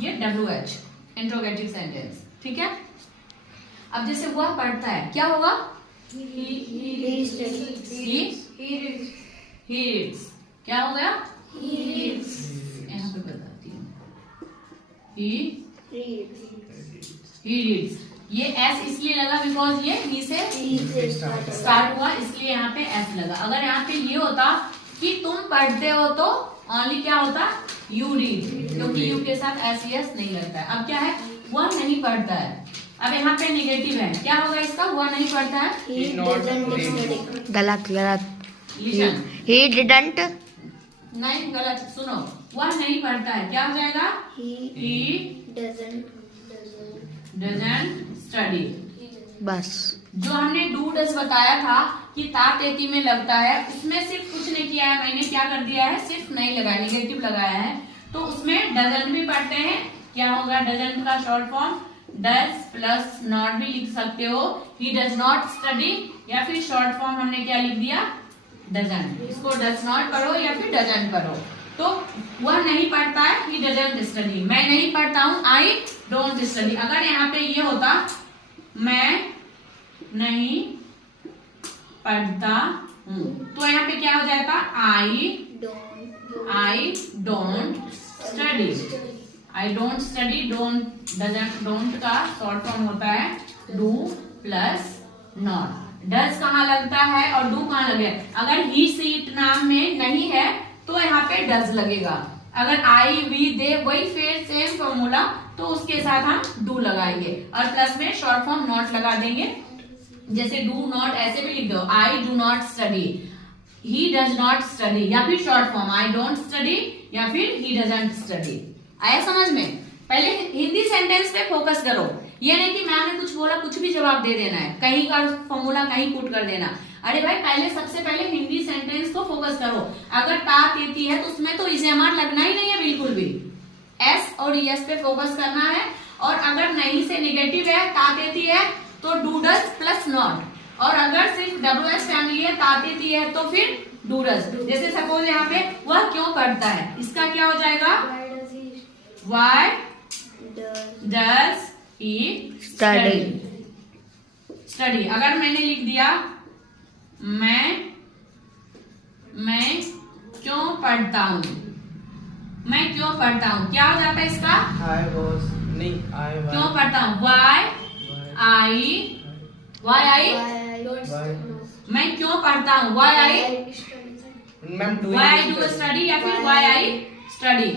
ये WH interrogative sentence, ठीक है। अब जैसे वह पढ़ता है, क्या होगा? he reads, क्या हो गया? यहाँ पे बताती हूँ, he reads। ये S इसलिए लगा बिकॉज ये ही से स्टार्ट हुआ, इसलिए यहाँ पे S लगा। अगर यहाँ पे ये होता कि तुम पढ़ते हो तो ओनली क्या होता? यू रीड, क्योंकि यू के साथ S नहीं लगता है। अब क्या है? वह नहीं पढ़ता है। अब यहाँ पे नेगेटिव है, क्या होगा इसका? वह नहीं पढ़ता है, गलत लिसन, he didn't नहीं गलत, सुनो, वह नहीं पढ़ता है, क्या हो जाएगा? he doesn't study। बस जो हमने डू डज बताया था कि ता तेती में लगता है, उसमें सिर्फ कुछ नहीं किया है, मैंने क्या कर दिया है? सिर्फ नहीं लगाया, नेगेटिव लगाया है। तो उसमें डजंट भी पढ़ते हैं, क्या होगा? डजंट का short form does plus not भी लिख सकते हो, ही डज नॉट स्टडी, या फिर शॉर्ट फॉर्म हमने क्या लिख दिया? डजंट। इसको डज नॉट पढ़ो या फिर डजंट पढ़ो। तो वह नहीं पढ़ता है, ही डजंट स्टडी। मैं नहीं पढ़ता हूँ, आई डोंट स्टडी। अगर यहाँ पे ये होता मैं नहीं पढ़ता हूँ, तो यहाँ पे क्या हो जाएगा? I don't study. I don't study, don't का शॉर्ट फॉर्म होता है डू प्लस नॉट। डज कहाँ लगता है और डू कहाँ लगे? अगर ही सीट नाम में नहीं है तो यहाँ पे डज लगेगा। अगर आई वी दे वही फिर सेम फॉर्मूला, तो उसके साथ हम डू लगाएंगे और प्लस में शॉर्ट फॉर्म नॉट लगा देंगे। जैसे डू नॉट ऐसे भी लिख दो, I do not study, he does not study, या फिर short form I don't study या फिर ही डजंट स्टडी। आया समझ में? पहले हिंदी सेंटेंस पे फोकस करो, ये नहीं कि मैम ने कुछ बोला कुछ भी जवाब दे देना है, कहीं का फॉर्मूला कहीं पुट कर देना। अरे भाई पहले सबसे पहले हिंदी सेंटेंस को फोकस करो। अगर ता तेती है तो उसमें तो इजेमार लगना ही नहीं है बिल्कुल भी, एस और यस पे फोकस करना है। और अगर नहीं से नेगेटिव है, ता तेती है, तो डू डज प्लस नॉट। और अगर सिर्फ WH फैमिली है, ता तेती है, तो फिर डू डज। जैसे सपोज यहाँ पे वह क्यों पढ़ता है, इसका क्या हो जाएगा? Why does he study? अगर मैंने लिख दिया मैं क्यों पढ़ता हूँ, मैं क्यों पढ़ता हूँ, क्या हो जाता है इसका? क्यों पढ़ता हूँ? Why I मैं क्यों पढ़ता हूँ? Why I do study या फिर why I study।